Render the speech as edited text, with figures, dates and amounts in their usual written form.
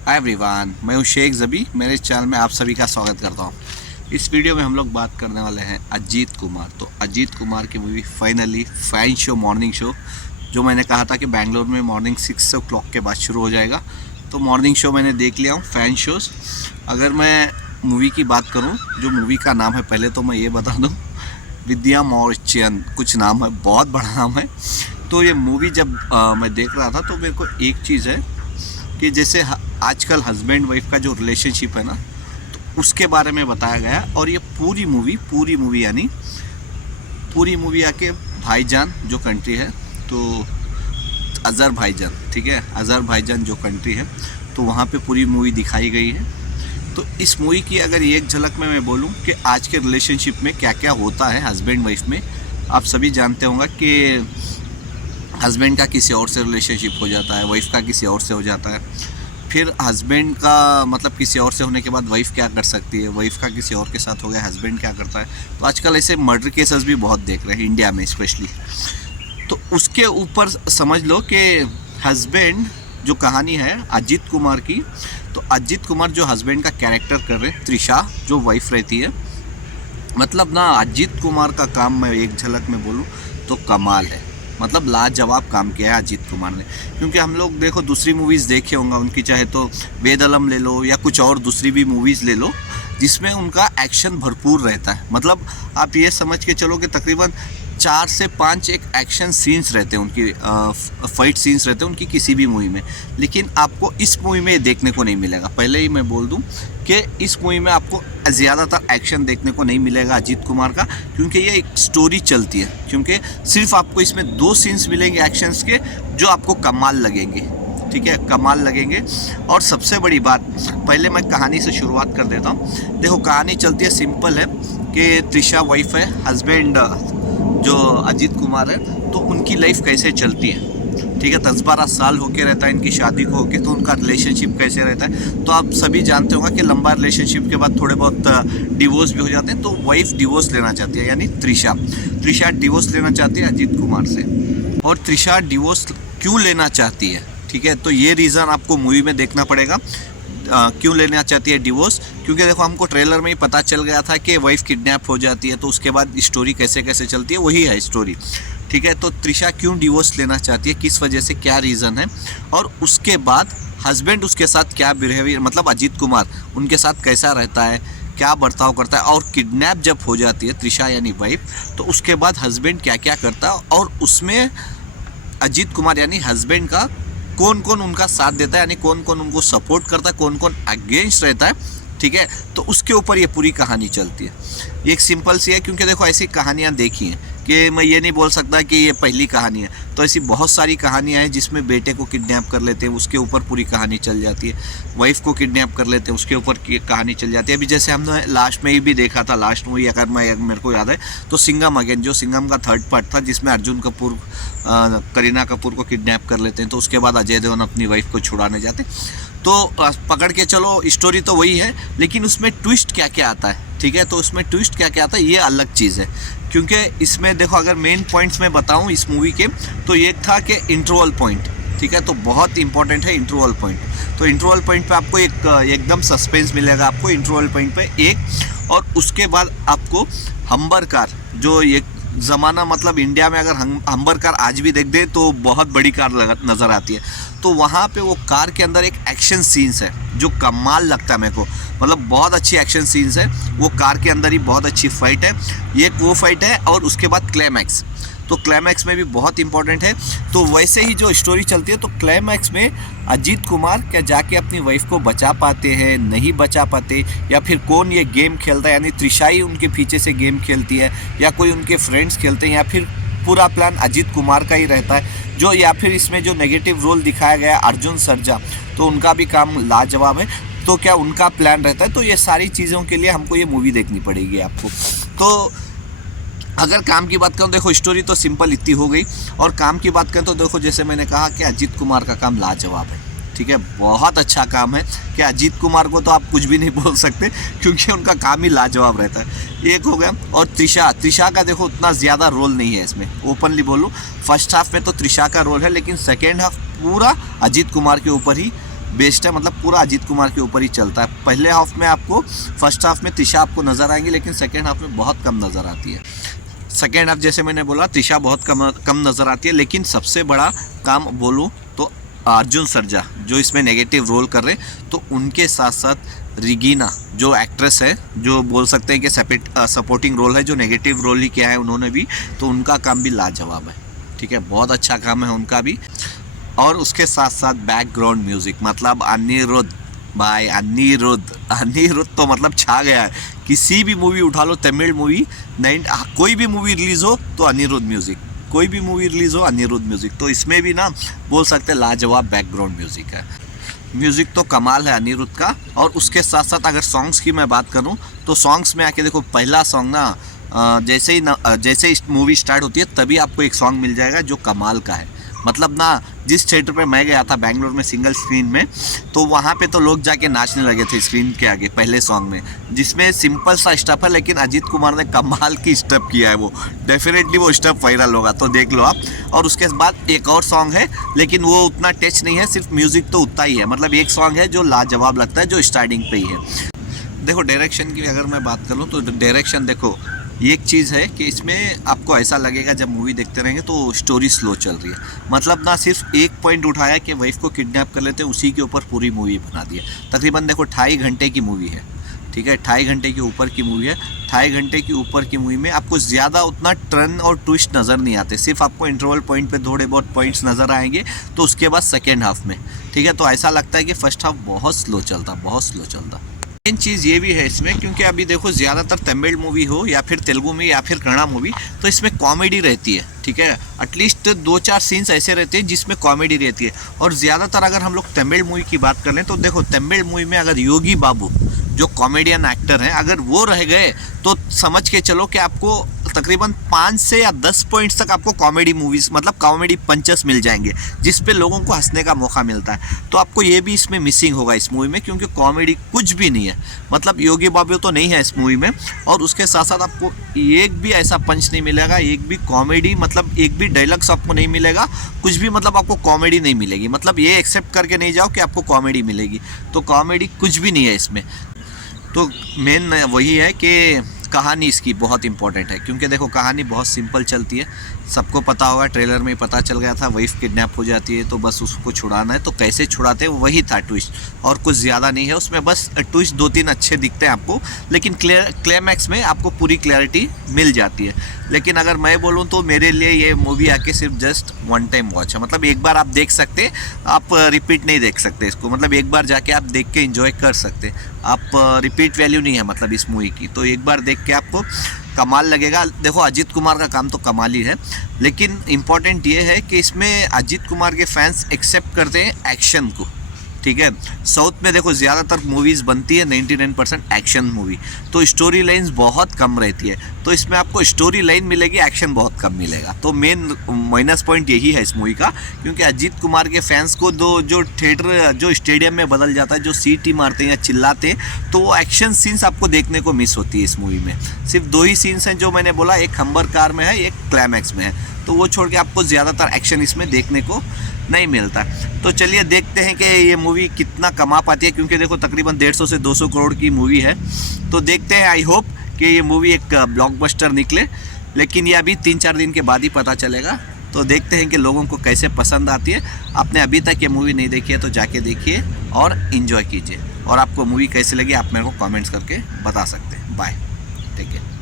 Hi everyone, मैं हूं शेख ज़बी। मेरे चैनल में आप सभी का स्वागत करता हूं। इस वीडियो में हम लोग बात करने वाले हैं अजीत कुमार। तो अजीत कुमार की movie finally fan show, morning show, जो मैंने कहा था कि बैंगलोर में मॉर्निंग 6 o'clock के बाद शुरू हो जाएगा, तो मॉर्निंग शो मैंने देख लिया हूँ, फैन शोज़। अगर मैं मूवी की बात करूँ, जो मूवी का नाम है, पहले तो मैं ये बता दूँ, विद्या मोचन कुछ नाम है, बहुत बड़ा नाम है। तो ये मूवी जब मैं देख रहा था तो मेरे को एक चीज़ है कि जैसे आजकल हस्बैंड वाइफ का जो रिलेशनशिप है ना, तो उसके बारे में बताया गया। और ये पूरी मूवी यानी पूरी मूवी आके भाईजान जो कंट्री है, तो अज़रबैजान, ठीक है, अज़रबैजान जो कंट्री है, तो वहाँ पे पूरी मूवी दिखाई गई है। तो इस मूवी की अगर एक झलक में मैं बोलूँ कि आज के रिलेशनशिप में क्या क्या होता है हस्बैंड वाइफ में, आप सभी जानते होंगे कि हस्बैंड का किसी और से रिलेशनशिप हो जाता है, वाइफ का किसी और से हो जाता है। फिर हस्बैंड का मतलब किसी और से होने के बाद वाइफ क्या कर सकती है, वाइफ का किसी और के साथ हो गया, हस्बैंड क्या करता है। तो आजकल ऐसे मर्डर केसेस भी बहुत देख रहे हैं इंडिया में स्पेशली। तो उसके ऊपर समझ लो कि हस्बैंड जो कहानी है अजीत कुमार की, तो अजीत कुमार जो हस्बैंड का कैरेक्टर कर रहे हैं, त्रिशा जो वाइफ रहती है, मतलब ना अजीत कुमार का काम मैं एक झलक में बोलूँ तो कमाल है। मतलब लाजवाब काम किया है अजीत कुमार ने। क्योंकि हम लोग देखो दूसरी मूवीज़ देखे होंगे उनकी, चाहे तो वेद अलम ले लो या कुछ और दूसरी भी मूवीज़ ले लो, जिसमें उनका एक्शन भरपूर रहता है। मतलब आप ये समझ के चलो कि तकरीबन 4 से 5 एक एक्शन सीन्स रहते हैं उनकी, फाइट सीन्स रहते हैं उनकी किसी भी मूवी में। लेकिन आपको इस मूवी में देखने को नहीं मिलेगा। पहले ही मैं बोल दूं कि इस मूवी में आपको ज़्यादातर एक्शन देखने को नहीं मिलेगा अजीत कुमार का, क्योंकि ये एक स्टोरी चलती है। क्योंकि सिर्फ आपको इसमें 2 सीन्स मिलेंगे एक्शंस के, जो आपको कमाल लगेंगे, ठीक है, कमाल लगेंगे। और सबसे बड़ी बात, पहले मैं कहानी से शुरुआत कर देता हूँ। देखो कहानी चलती है, सिंपल है कि त्रिशा वाइफ है, हस्बैंड जो अजीत कुमार है, तो उनकी लाइफ कैसे चलती है, ठीक है। 10-12 साल होके रहता है इनकी शादी को होके, तो उनका रिलेशनशिप कैसे रहता है। तो आप सभी जानते होंगे कि लंबा रिलेशनशिप के बाद थोड़े बहुत डिवोर्स भी हो जाते हैं। तो वाइफ डिवोर्स लेना चाहती है, यानी त्रिशा डिवोर्स लेना चाहती है अजीत कुमार से। और त्रिशा डिवोर्स क्यों लेना चाहती है, ठीक है, तो ये रीज़न आपको मूवी में देखना पड़ेगा। क्यों लेना चाहती है डिवोर्स, क्योंकि देखो हमको ट्रेलर में ही पता चल गया था कि वाइफ किडनैप हो जाती है, तो उसके बाद स्टोरी कैसे कैसे चलती है, वही है स्टोरी, ठीक है। तो त्रिशा क्यों डिवोर्स लेना चाहती है, किस वजह से, क्या रीज़न है, और उसके बाद हस्बैंड उसके साथ क्या बिहेवियर, मतलब अजीत कुमार उनके साथ कैसा रहता है, क्या बर्ताव करता है। और किडनैप जब हो जाती है त्रिशा यानी वाइफ, तो उसके बाद हस्बैंड क्या क्या करता है, और उसमें अजीत कुमार यानी हस्बैंड का कौन कौन उनका साथ देता है, यानी कौन कौन उनको सपोर्ट करता है, कौन कौन अगेंस्ट रहता है, ठीक है। तो उसके ऊपर ये पूरी कहानी चलती है। ये एक सिंपल सी है, क्योंकि देखो ऐसी कहानियाँ देखी हैं कि मैं ये नहीं बोल सकता कि ये पहली कहानी है। तो ऐसी बहुत सारी कहानियाँ हैं जिसमें बेटे को किडनैप कर लेते हैं, उसके ऊपर पूरी कहानी चल जाती है। वाइफ को किडनैप कर लेते हैं, उसके ऊपर कहानी चल जाती है। अभी जैसे हमने लास्ट में ही भी देखा था, लास्ट मूवी अगर मेरे को याद है तो सिंघम अगेन, जो सिंघम का 3rd पार्ट था, जिसमें अर्जुन कपूर करीना कपूर को किडनैप कर लेते हैं। तो उसके बाद अजय देवगन अपनी वाइफ को छुड़ाने जाते। तो पकड़ के चलो स्टोरी तो वही है, लेकिन उसमें ट्विस्ट क्या क्या आता है, ठीक है। तो उसमें ट्विस्ट क्या क्या आता है, ये अलग चीज़ है। क्योंकि इसमें देखो अगर मेन पॉइंट्स मैं बताऊं इस मूवी के, तो ये था कि इंटरवल पॉइंट, ठीक है, तो बहुत इंपॉर्टेंट है इंटरवल पॉइंट। तो इंटरवल पॉइंट पे आपको एकदम सस्पेंस मिलेगा आपको इंटरवल पॉइंट पे एक। और उसके बाद आपको हम्बर कार, जो एक ज़माना, मतलब इंडिया में अगर हम्बर कार आज भी देख दे तो बहुत बड़ी कार नज़र आती है। तो वहाँ पे वो कार के अंदर एक एक्शन सीन्स है जो कमाल लगता है मेरे को। मतलब बहुत अच्छी एक्शन सीन्स है वो कार के अंदर ही, बहुत अच्छी फाइट है। ये एक वो फाइट है, और उसके बाद क्लाइमैक्स, तो क्लाइमैक्स में भी बहुत इंपॉर्टेंट है। तो वैसे ही जो स्टोरी चलती है, तो क्लाइमैक्स में अजीत कुमार क्या जाके अपनी वाइफ को बचा पाते हैं, नहीं बचा पाते, या फिर कौन ये गेम खेलता है, यानी त्रिशा ही उनके पीछे से गेम खेलती है, या कोई उनके फ्रेंड्स खेलते हैं, या फिर पूरा प्लान अजीत कुमार का ही रहता है जो, या फिर इसमें जो नेगेटिव रोल दिखाया गया है अर्जुन सर्जा, तो उनका भी काम लाजवाब है। तो क्या उनका प्लान रहता है। तो ये सारी चीज़ों के लिए हमको ये मूवी देखनी पड़ेगी आपको। तो अगर काम की बात करूँ, देखो स्टोरी तो सिंपल इतनी हो गई, और काम की बात करें तो देखो जैसे मैंने कहा कि अजीत कुमार का काम लाजवाब है, ठीक है, बहुत अच्छा काम है। कि अजीत कुमार को तो आप कुछ भी नहीं बोल सकते, क्योंकि उनका काम ही लाजवाब रहता है। एक हो गया। और त्रिशा का देखो उतना ज़्यादा रोल नहीं है इसमें, ओपनली बोलूँ। फर्स्ट हाफ में तो त्रिशा का रोल है, लेकिन सेकेंड हाफ पूरा अजीत कुमार के ऊपर ही बेस्ट है, मतलब पूरा अजीत कुमार के ऊपर ही चलता है। पहले हाफ में आपको, फर्स्ट हाफ में त्रिशा आपको नज़र आएंगी, लेकिन सेकेंड हाफ में बहुत कम नज़र आती है। सेकेंड हाफ जैसे मैंने बोला त्रिशा बहुत कम नज़र आती है, लेकिन सबसे बड़ा काम बोलूँ तो अर्जुन सर्जा जो इसमें नेगेटिव रोल कर रहे हैं, तो उनके साथ साथ रिगीना जो एक्ट्रेस है, जो बोल सकते हैं कि सपोर्टिंग रोल है, जो नेगेटिव रोल ही किया है उन्होंने भी, तो उनका काम भी लाजवाब है। ठीक है, बहुत अच्छा काम है उनका भी। और उसके साथ साथ बैकग्राउंड म्यूज़िक, मतलब अनिरुद्ध भाई, अनिरुद्ध तो मतलब छा गया है। किसी भी मूवी उठा लो, तमिल मूवी, कोई भी मूवी रिलीज़ हो तो अनिरुद्ध म्यूज़िक, कोई भी मूवी रिलीज़ हो अनिरुद्ध म्यूज़िक। तो इसमें भी ना बोल सकते हैं लाजवाब बैकग्राउंड म्यूज़िक है। म्यूज़िक तो कमाल है अनिरुद्ध का। और उसके साथ साथ अगर सॉन्ग्स की मैं बात करूं तो सॉन्ग्स में आके देखो, पहला सॉन्ग ना जैसे ही मूवी स्टार्ट होती है तभी आपको एक सॉन्ग मिल जाएगा जो कमाल का है। मतलब ना, जिस थिएटर पे मैं गया था बैंगलोर में सिंगल स्क्रीन में, तो वहाँ पे तो लोग जाके नाचने लगे थे स्क्रीन के आगे पहले सॉन्ग में, जिसमें सिंपल सा स्टेप है, लेकिन अजीत कुमार ने कमाल की स्टेप किया है। वो डेफिनेटली वो स्टेप वायरल होगा, तो देख लो आप। और उसके बाद एक और सॉन्ग है, लेकिन वो उतना टच नहीं है, सिर्फ म्यूज़िक तो उतना ही है। मतलब एक सॉन्ग है जो लाजवाब लगता है, जो स्टार्टिंग पे ही है। देखो डायरेक्शन की अगर मैं बात करूँ तो डायरेक्शन देखो, एक चीज़ है कि इसमें आपको ऐसा लगेगा जब मूवी देखते रहेंगे तो स्टोरी स्लो चल रही है। मतलब ना सिर्फ एक पॉइंट उठाया कि वाइफ को किडनैप कर लेते हैं, उसी के ऊपर पूरी मूवी बना दी है। तकरीबन देखो 2.5 घंटे की मूवी है, ठीक है, 2.5 घंटे के ऊपर की मूवी है। 2.5 घंटे के ऊपर की मूवी में आपको ज़्यादा उतना टर्न और ट्विस्ट नज़र नहीं आते, सिर्फ आपको इंटरवल पॉइंट पे थोड़े बहुत पॉइंट्स नज़र आएंगे। तो उसके बाद सेकेंड हाफ में, ठीक है, तो ऐसा लगता है कि फर्स्ट हाफ बहुत स्लो चलता। मेन चीज़ ये भी है इसमें, क्योंकि अभी देखो ज़्यादातर तमिल मूवी हो या फिर तेलुगु में या फिर कन्नड़ा मूवी, तो इसमें कॉमेडी रहती है। ठीक है, एटलीस्ट 2-4 सीन्स ऐसे रहते हैं जिसमें कॉमेडी रहती है। और ज़्यादातर अगर हम लोग तमिल मूवी की बात कर लें तो देखो, तमिल मूवी में अगर योगी बाबू जो कॉमेडियन एक्टर हैं, अगर वो रह गए तो समझ के चलो कि आपको तकरीबन 5 से या 10 पॉइंट्स तक आपको कॉमेडी मूवीज़, मतलब कॉमेडी पंचेस मिल जाएंगे, जिस पे लोगों को हंसने का मौका मिलता है। तो आपको ये भी इसमें मिसिंग होगा इस मूवी में, क्योंकि कॉमेडी कुछ भी नहीं है। मतलब योगी बाबू तो नहीं है इस मूवी में, और उसके साथ साथ आपको एक भी ऐसा पंच नहीं मिलेगा, एक भी कॉमेडी, मतलब एक भी डायलॉग्स आपको नहीं मिलेगा, कुछ भी, मतलब आपको कॉमेडी नहीं मिलेगी। मतलब ये एक्सेप्ट करके नहीं जाओ कि आपको कॉमेडी मिलेगी, तो कॉमेडी कुछ भी नहीं है इसमें। तो मेन वही है कि कहानी इसकी बहुत इंपॉर्टेंट है, क्योंकि देखो कहानी बहुत सिंपल चलती है। सबको पता होगा, ट्रेलर में ही पता चल गया था, वाइफ किडनैप हो जाती है तो बस उसको छुड़ाना है। तो कैसे छुड़ाते हैं वही था ट्विस्ट, और कुछ ज़्यादा नहीं है उसमें। बस ट्विस्ट 2-3 अच्छे दिखते हैं आपको, लेकिन क्लाइमैक्स में आपको पूरी क्लैरिटी मिल जाती है। लेकिन अगर मैं बोलूँ तो मेरे लिए ये मूवी आके सिर्फ जस्ट 1 टाइम वॉच है। मतलब एक बार आप देख सकते, आप रिपीट नहीं देख सकते इसको। मतलब एक बार जाके आप देख के एंजॉय कर सकते, आप रिपीट वैल्यू नहीं है मतलब इस मूवी की। तो एक बार देख के आपको कमाल लगेगा। देखो अजीत कुमार का काम तो कमाल ही है, लेकिन इम्पॉर्टेंट ये है कि इसमें अजीत कुमार के फैंस एक्सेप्ट करते हैं एक्शन को। ठीक है, साउथ में देखो ज़्यादातर मूवीज़ बनती है 99% एक्शन मूवी, तो स्टोरी लाइन्स बहुत कम रहती है। तो इसमें आपको स्टोरी लाइन मिलेगी, एक्शन बहुत कम मिलेगा। तो मेन माइनस पॉइंट यही है इस मूवी का, क्योंकि अजीत कुमार के फैंस को जो थिएटर, जो स्टेडियम में बदल जाता है, जो सीटी मारते हैं या चिल्लाते हैं, तो वो एक्शन सीन्स आपको देखने को मिस होती है इस मूवी में। सिर्फ 2 ही सीन्स हैं जो मैंने बोला, एक खंबर कार में है, एक क्लाइमैक्स में है। तो वो छोड़ के आपको ज़्यादातर एक्शन इसमें देखने को नहीं मिलता। तो चलिए देखते हैं कि ये मूवी कितना कमा पाती है, क्योंकि देखो तकरीबन 150 से 200 करोड़ की मूवी है। तो देखते हैं, आई होप कि ये मूवी एक ब्लॉकबस्टर निकले, लेकिन ये अभी 3-4 दिन के बाद ही पता चलेगा। तो देखते हैं कि लोगों को कैसे पसंद आती है। आपने अभी तक ये मूवी नहीं देखी है तो जाके देखिए और इन्जॉय कीजिए। और आपको मूवी कैसी लगी आप मेरे को कमेंट्स करके बता सकते हैं। Bye, take care.